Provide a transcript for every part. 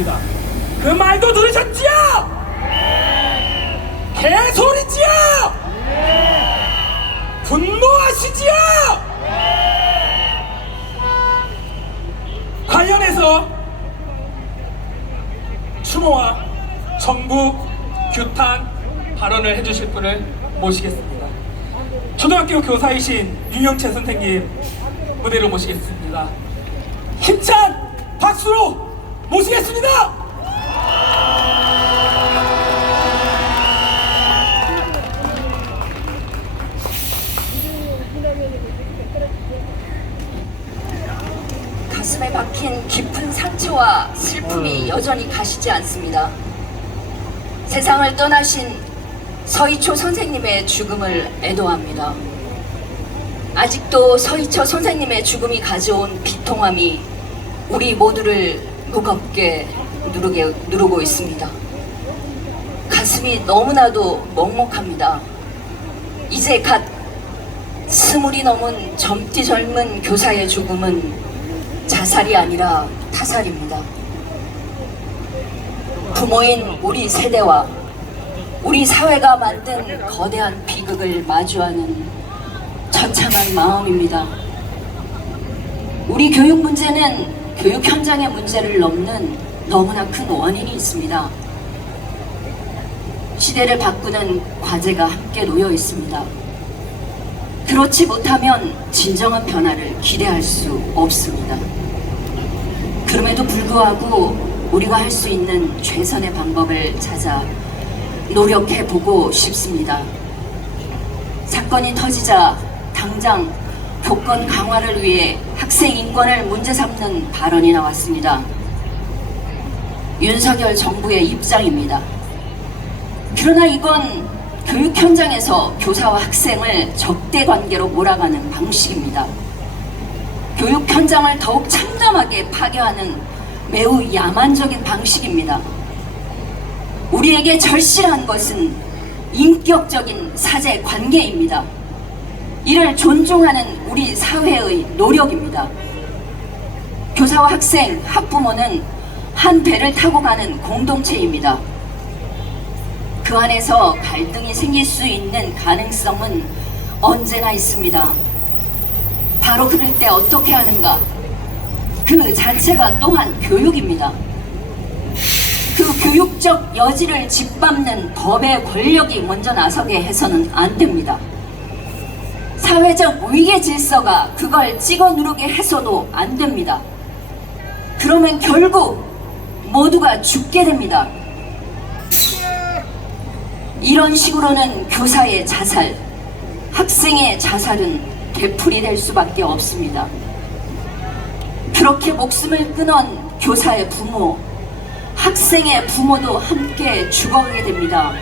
있습니다. 그 말도 들으셨지요? 개소리지요? 분노하시지요? 관련해서 추모와 정부 규탄 발언을 해주실 분을 모시겠습니다. 초등학교 교사이신 윤영채 선생님 무대로 모시겠습니다. 힘찬 박수로 모시겠습니다. 가슴에 박힌 깊은 상처와 슬픔이 여전히 가시지 않습니다. 세상을 떠나신 서희초 선생님의 죽음을 애도합니다. 아직도 서희초 선생님의 죽음이 가져온 비통함이 우리 모두를 무겁게 누르고 있습니다. 가슴이 너무나도 먹먹합니다. 이제 갓 20이 넘은 젊디 젊은 교사의 죽음은 자살이 아니라 타살입니다. 부모인 우리 세대와 우리 사회가 만든 거대한 비극을 마주하는 처참한 마음입니다. 우리 교육 문제는 교육 현장의 문제를 넘는 너무나 큰 원인이 있습니다. 시대를 바꾸는 과제가 함께 놓여 있습니다. 그렇지 못하면 진정한 변화를 기대할 수 없습니다. 그럼에도 불구하고 우리가 할 수 있는 최선의 방법을 찾아 노력해보고 싶습니다. 사건이 터지자 당장 교권 강화를 위해 학생 인권을 문제 삼는 발언이 나왔습니다. 윤석열 정부의 입장입니다. 그러나 이건 교육 현장에서 교사와 학생을 적대 관계로 몰아가는 방식입니다. 교육 현장을 더욱 참담하게 파괴하는 매우 야만적인 방식입니다. 우리에게 절실한 것은 인격적인 사제 관계입니다. 이를 존중하는 우리 사회의 노력입니다. 교사와 학생, 학부모는 한 배를 타고 가는 공동체입니다. 그 안에서 갈등이 생길 수 있는 가능성은 언제나 있습니다. 바로 그럴 때 어떻게 하는가? 그 자체가 또한 교육입니다. 그 교육적 여지를 짓밟는 법의 권력이 먼저 나서게 해서는 안 됩니다. 사회적 위계 질서가 그걸 찍어 누르게 해서도 안 됩니다. 그러면 결국 모두가 죽게 됩니다. 이런 식으로는 교사의 자살, 학생의 자살은 되풀이 될 수밖에 없습니다. 그렇게 목숨을 끊은 교사의 부모, 학생의 부모도 함께 죽어가게 됩니다.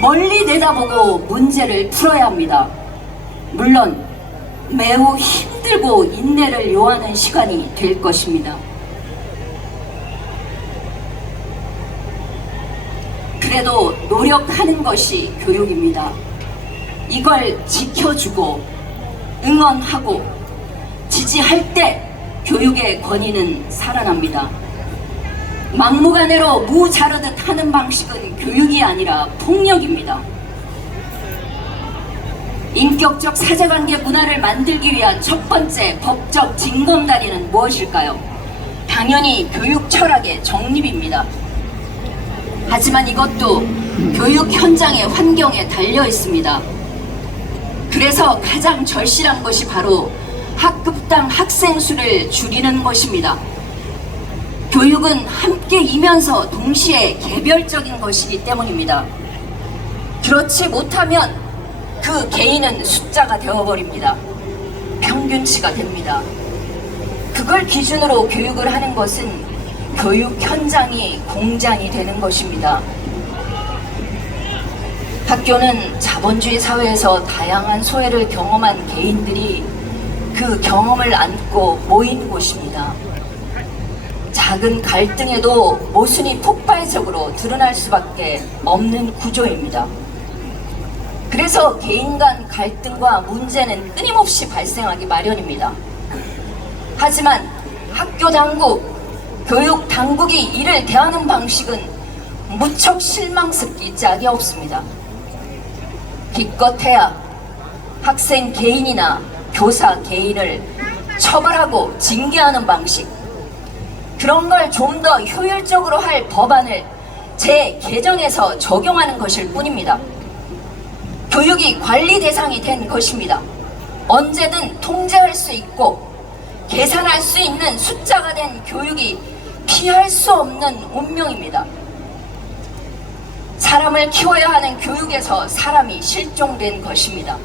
멀리 내다보고 문제를 풀어야 합니다. 물론 매우 힘들고 인내를 요하는 시간이 될 것입니다. 그래도 노력하는 것이 교육입니다. 이걸 지켜주고 응원하고 지지할 때 교육의 권위는 살아납니다. 막무가내로 무 자르듯 하는 방식은 교육이 아니라 폭력입니다. 인격적 사제관계 문화를 만들기 위한 첫 번째 법적 징검다리는 무엇일까요? 당연히 교육 철학의 정립입니다. 하지만 이것도 교육 현장의 환경에 달려 있습니다. 그래서 가장 절실한 것이 바로 학급당 학생 수를 줄이는 것입니다. 교육은 함께이면서 동시에 개별적인 것이기 때문입니다. 그렇지 못하면 그 개인은 숫자가 되어버립니다. 평균치가 됩니다. 그걸 기준으로 교육을 하는 것은 교육 현장이 공장이 되는 것입니다. 학교는 자본주의 사회에서 다양한 소외를 경험한 개인들이 그 경험을 안고 모인 곳입니다. 작은 갈등에도 모순이 폭발적으로 드러날 수밖에 없는 구조입니다. 그래서 개인 간 갈등과 문제는 끊임없이 발생하기 마련입니다. 하지만 학교 당국, 교육 당국이 이를 대하는 방식은 무척 실망스럽기 짝이 없습니다. 기껏해야 학생 개인이나 교사 개인을 처벌하고 징계하는 방식, 그런 걸 좀 더 효율적으로 할 법안을 재개정해서 적용하는 것일 뿐입니다. 교육이 관리 대상이 된 것입니다. 언제든 통제할 수 있고 계산할 수 있는 숫자가 된 교육이 피할 수 없는 운명입니다. 사람을 키워야 하는 교육에서 사람이 실종된 것입니다.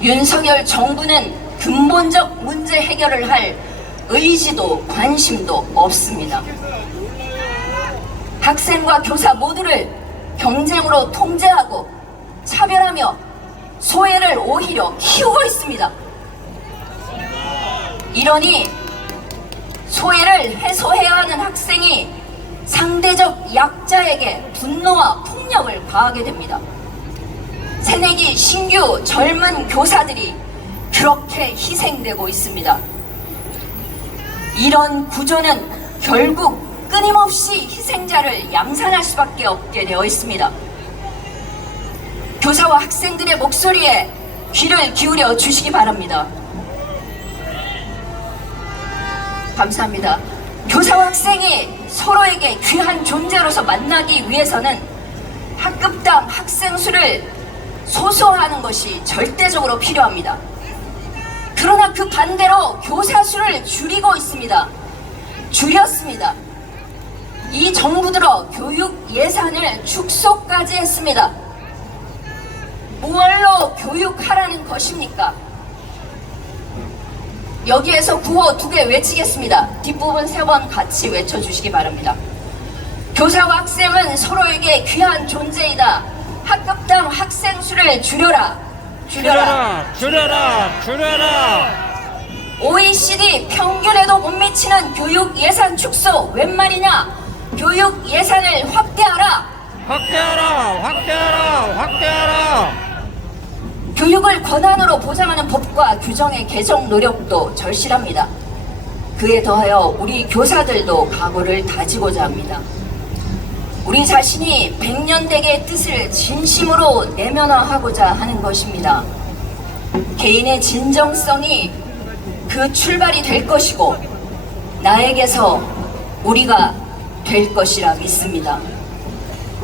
윤석열 정부는 근본적 문제 해결을 할 의지도 관심도 없습니다. 학생과 교사 모두를 경쟁으로 통제하고 차별하며 소외를 오히려 키우고 있습니다. 이러니 소외를 해소해야 하는 학생이 상대적 약자에게 분노와 폭력을 가하게 됩니다. 새내기 신규 젊은 교사들이 그렇게 희생되고 있습니다. 이런 구조는 결국 끊임없이 희생자를 양산할 수밖에 없게 되어 있습니다. 교사와 학생들의 목소리에 귀를 기울여 주시기 바랍니다. 감사합니다. 교사와 학생이 서로에게 귀한 존재로서 만나기 위해서는 학급당 학생 수를 소수화하는 것이 절대적으로 필요합니다. 그러나 그 반대로 교사 수를 줄이고 있습니다. 줄였습니다. 이 정부 들어 교육 예산을 축소까지 했습니다. 무얼로 교육하라는 것입니까? 여기에서 구호 2개 외치겠습니다. 뒷부분 3번 같이 외쳐주시기 바랍니다. 교사와 학생은 서로에게 귀한 존재이다. 학급당 학생 수를 줄여라. 줄여라. OECD 평균에도 못 미치는 교육 예산 축소 웬 말이냐? 교육 예산을 확대하라. 교육을 권한으로 보장하는 법과 규정의 개정 노력도 절실합니다. 그에 더하여 우리 교사들도 각오를 다지고자 합니다. 우리 자신이 백년대계의 뜻을 진심으로 내면화하고자 하는 것입니다. 개인의 진정성이 그 출발이 될 것이고 나에게서 우리가 될 것이라 믿습니다.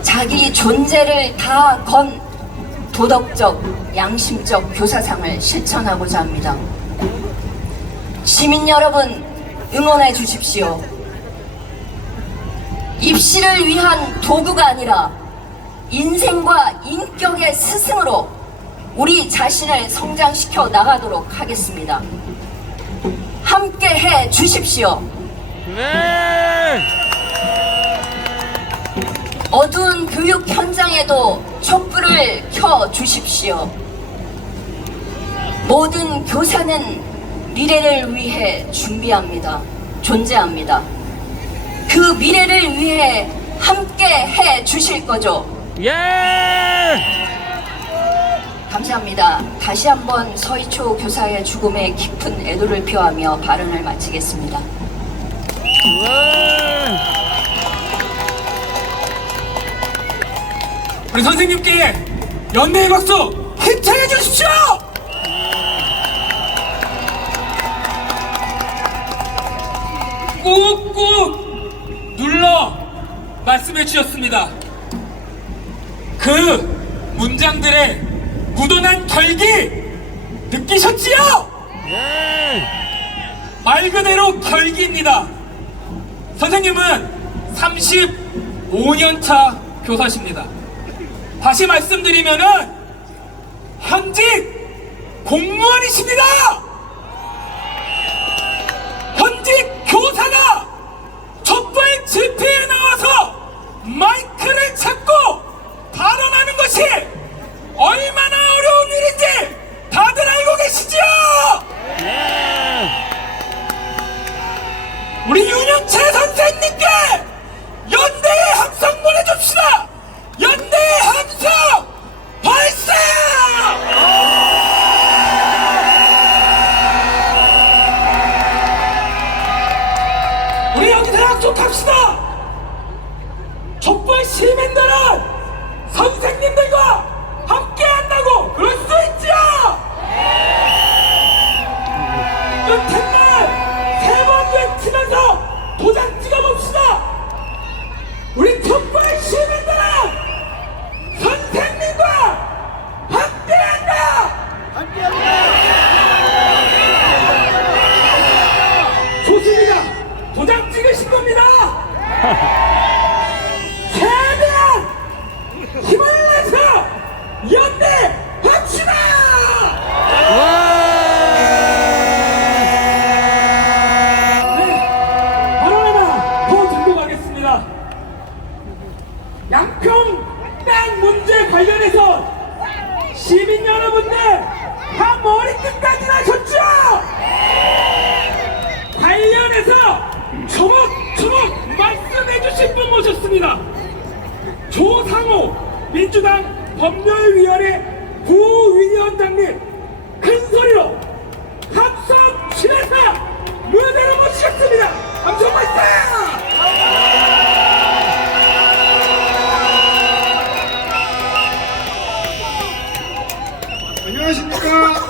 자기 존재를 다 건 도덕적, 양심적 교사상을 실천하고자 합니다. 시민 여러분, 응원해 주십시오. 입시를 위한 도구가 아니라 인생과 인격의 스승으로 우리 자신을 성장시켜 나가도록 하겠습니다. 함께 해 주십시오. 네. 어두운 교육 현장에도 촛불을 켜 주십시오. 모든 교사는 미래를 위해 준비합니다. 존재합니다. 그 미래를 위해 함께 해 주실 거죠? 예. 감사합니다. 다시 한번 서희초 교사의 죽음에 깊은 애도를 표하며 발언을 마치겠습니다. 우리 선생님께 연대의 박수 힘차게 주십시오! 꾹꾹 눌러 말씀해 주셨습니다. 그 문장들의 묻어난 결기 느끼셨지요? 예. 말 그대로 결기입니다. 선생님은 35년차 교사십니다. 다시 말씀드리면은 현직 공무원이십니다. 현직 교사가 촛불 집회에 나와서 마이크를 잡고 발언하는 것이 얼마나 어려운 일인지 다들 알고 계시죠? 예. 우리 윤영채 선생님께 연대의 함성 보내줍시다. 연대의 함성 발사! 우리 여기서 약속합시다. 촛불 시민들은 선생님들과 함께한다고 그럴 수 있지요. 끝엔 말 세 번 외치면서 도장 찍어봅시다. 우리 촛불 시민들은 선생님과 함께한다. 좋습니다. 도장 찍으신 겁니다. 최대한 힘을 내서 연대합시다. 네, 바로 하나 더 들고 가겠습니다. 양평 땅 문제 관련해서 시민 여러분들 다 머리끝까지 나셨죠? 관련해서 조목조목 말씀해 주실 분 모셨습니다. 조상호 민주당 법률위원회 부위원장님 큰 소리로 합성 치면서 무대로 모시겠습니다. 함성 발사! 안녕하십니까.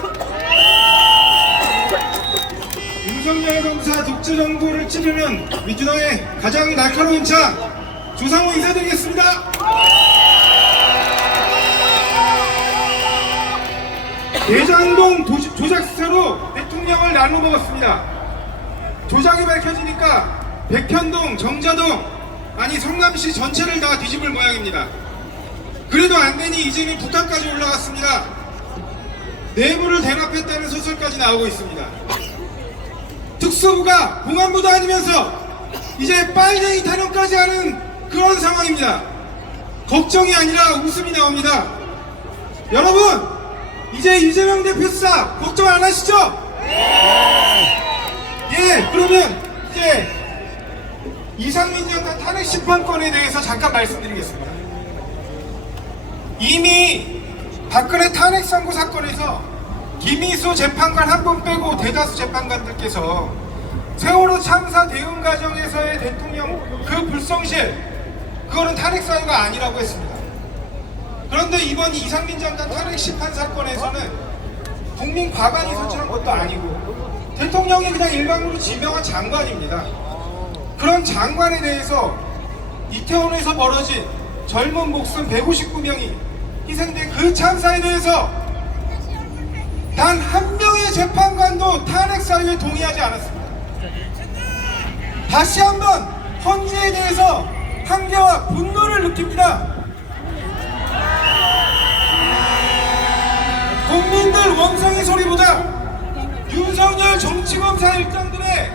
윤석열 검사 독재 정부를 찌르는 민주당의 가장 날카로운 차 조상호 인사드리겠습니다. 대장동 조작 수사로 대통령을 날로 먹었습니다. 조작이 밝혀지니까 백현동, 정자동, 아니 성남시 전체를 다 뒤집을 모양입니다. 그래도 안되니 이제는 북한까지 올라갔습니다. 내부를 대납했다는 소설까지 나오고 있습니다. 특수부가 공안부도 아니면서 이제 빨갱이 탄핵까지 하는 그런 상황입니다. 걱정이 아니라 웃음이 나옵니다. 여러분, 이제 이재명 대표 수사 걱정 안 하시죠? 예, 그러면 이제 이상민 장관 탄핵 심판권에 대해서 잠깐 말씀드리겠습니다. 이미 박근혜 탄핵 선고 사건에서 김희수 재판관 한 분 빼고 대다수 재판관들께서 세월호 참사 대응 과정에서의 대통령 그 불성실, 그거는 탄핵 사유가 아니라고 했습니다. 그런데 이번 이상민 장관 탄핵 심판 사건에서는 국민 과반이 선출한 것도 아니고 대통령이 그냥 일방으로 지명한 장관입니다. 그런 장관에 대해서 이태원에서 벌어진 젊은 목숨 159명이 희생된 그 참사에 대해서 단 한 명의 재판관도 탄핵 사유에 동의하지 않았습니다. 다시 한번 헌재에 대해서 한계와 분노를 느낍니다. 국민들 원성의 소리보다 윤석열 정치검사 일당들의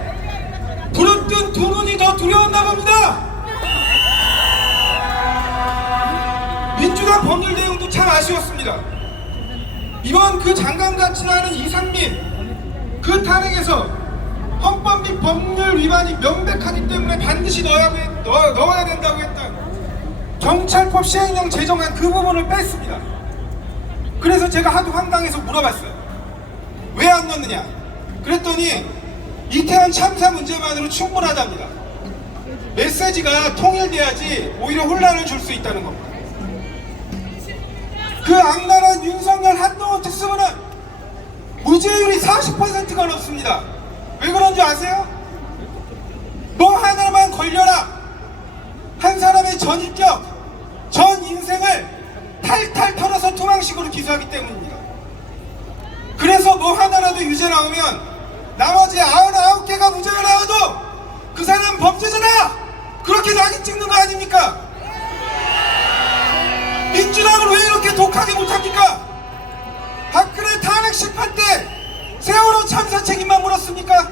부릅뜬 두 눈이 더 두려웠나 봅니다. 민주당 법률 대응도 참 아쉬웠습니다. 이번 그 장관 같지 않은 이상민 그 탄핵에서 헌법 및 법률 위반이 명백하기 때문에 반드시 넣어야 된다고 했던 경찰법 시행령 제정안 그 부분을 뺐습니다. 그래서 제가 하도 황당해서 물어봤어요. 왜 안 넣느냐? 그랬더니 이태원 참사 문제만으로 충분하답니다. 메시지가 통일돼야지 오히려 혼란을 줄 수 있다는 겁니다. 그 악랄한 윤석열 한동훈 특수부는 무죄율이 40%가 넘습니다. 왜 그런지 아세요? 뭐 하나만 걸려라, 한 사람의 전 인격, 전 인생을 탈탈 털어서 투망식으로 기소하기 때문입니다. 그래서 뭐 하나라도 유죄 나오면 나머지 99개가 무죄가 나와도 그 사람 범죄잖아! 그렇게 낙인 찍는 거 아닙니까? 민주당을 왜 이렇게 독하게 못합니까? 박근혜 탄핵 심판 때 세월호 참사 책임만 물었습니까?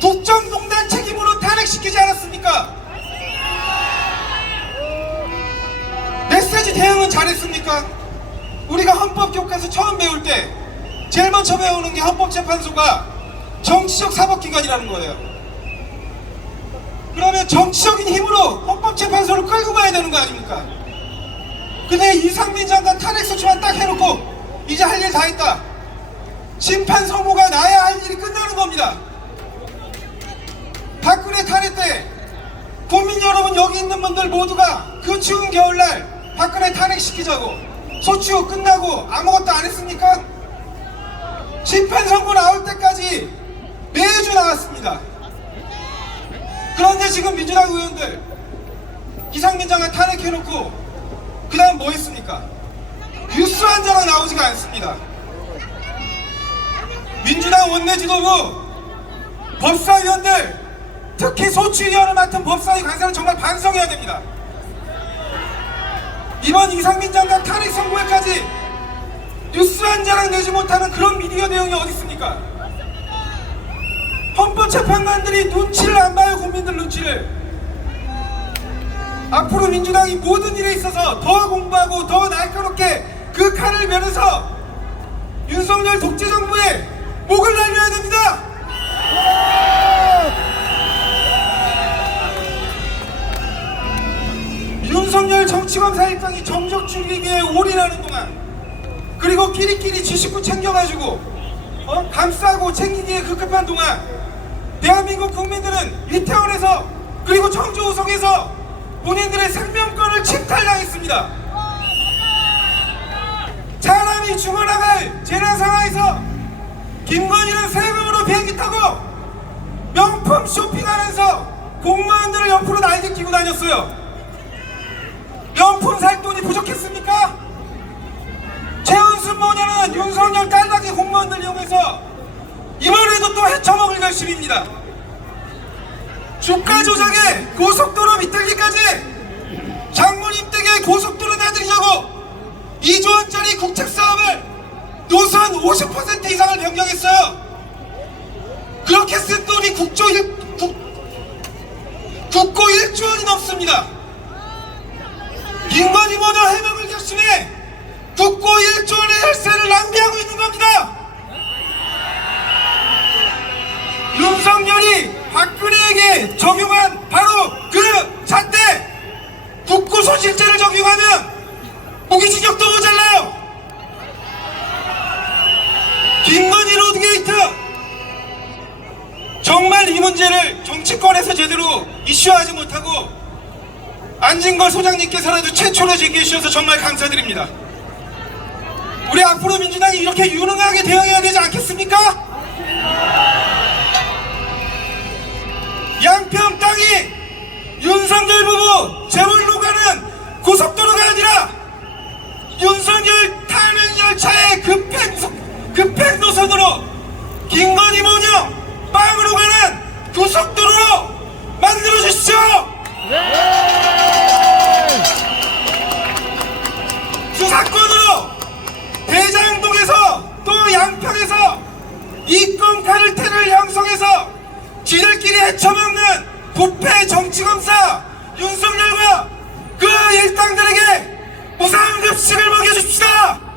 국정농단 책임으로 탄핵시키지 않았습니까? 메시지 대응은 잘했습니까? 우리가 헌법교과서 처음 배울 때 제일 먼저 배우는 게 헌법재판소가 정치적 사법기관이라는 거예요. 그러면 정치적인 힘으로 헌법재판소를 끌고 가야 되는 거 아닙니까? 근데 이상민 장관 탄핵소추만 딱 해놓고 이제 할 일 다 했다, 심판 선고가 나야 할 일이 끝나는 겁니다. 박근혜 탄핵 여기 있는 분들 모두가 그 추운 겨울날 박근혜 탄핵시키자고 소추 끝나고 아무것도 안 했습니까? 심판선고 나올 때까지 매주 나왔습니다. 그런데 지금 민주당 의원들 이상민 장관 탄핵해놓고 그 다음 뭐 했습니까? 뉴스 한 자랑 나오지가 않습니다. 민주당 원내 지도부 법사위원들 특히 소추위원을 맡은 법사위 간사는 정말 반성해야 됩니다. 이번 이상민 장관 탄핵 선고에까지 뉴스 한 자랑 내지 못하는 그런 미디어 내용이 어디 있습니까? 헌법재판관들이 눈치를 안 봐요. 국민들 눈치를. 앞으로 민주당이 모든 일에 있어서 더 공부하고 더 날카롭게 그 칼을 메면서 윤석열 독재정부에 목을 날려야 됩니다. 윤석열 정치검사 일당이 정적 죽이기에 올인하는 동안, 그리고 끼리끼리 지식구 챙겨가지고 감싸고 챙기기에 급급한 동안 대한민국 국민들은 이태원에서 그리고 청주 우성에서 본인들의 생명권을 침탈당했습니다. 사람이 죽어나갈 재난 상황에서 김건희는 세금으로 비행기 타고 명품 쇼핑하면서 공무원들을 옆으로 날개 끼고 다녔어요. 명품 살 돈이 부족했습니까? 최은순 모녀는 윤석열 딸락의 공무원들 이용해서 이번에도 또 헤쳐먹을 결심입니다. 주가 조작에 고속도로 비틀기까지 장모님 댁에 고속도로 놔드리자고 2조 원짜리 국책 사업을 노선 50% 이상을 변경했어요. 그렇게 쓴 돈이 국고 1조 원이 넘습니다. 김건희 모녀 해먹을 결심에 국고 1조 원의 혈세를 낭비하고 있는 겁니다. 윤석열이 박근혜에게 적용한 바로 그 잣대 국고 손실죄를 적용하면 무기징역도 모자라요. 김건희 로드게이트, 정말 이 문제를 정치권에서 제대로 이슈하지 못하고 안진걸 소장님께서라도 최초로 제기해 주셔서 정말 감사드립니다. 우리 앞으로 민주당이 이렇게 유능하게 대응해야 되지 않겠습니까? 양평 땅이 윤석열 부부 재벌로 가는 고속도로가 아니라 윤석열 탄핵 열차의 급행 노선으로 김건희 모녀 빵으로 가는 고속도로로 만들어 주십시오. 수사권으로 대장동에서 또 양평에서 이권 카르텔을 형성해서 지들끼리 헤쳐먹는 부패 정치검사 윤석열과 그 일당들에게 무상급식을 먹여줍시다.